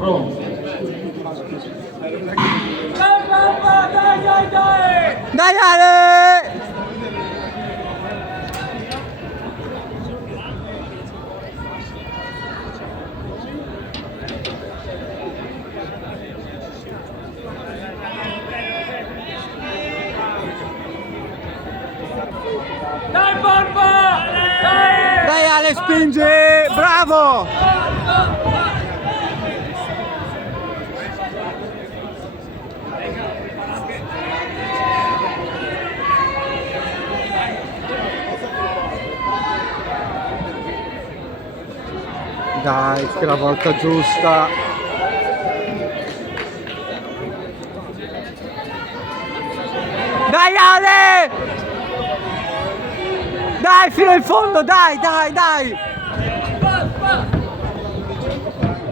Pronto. Dai Ale! Dai Borba! Dai Ale, spingi! Bravo! Dai, che la volta giusta. Dai Ale! Dai fino in fondo, dai, dai, dai!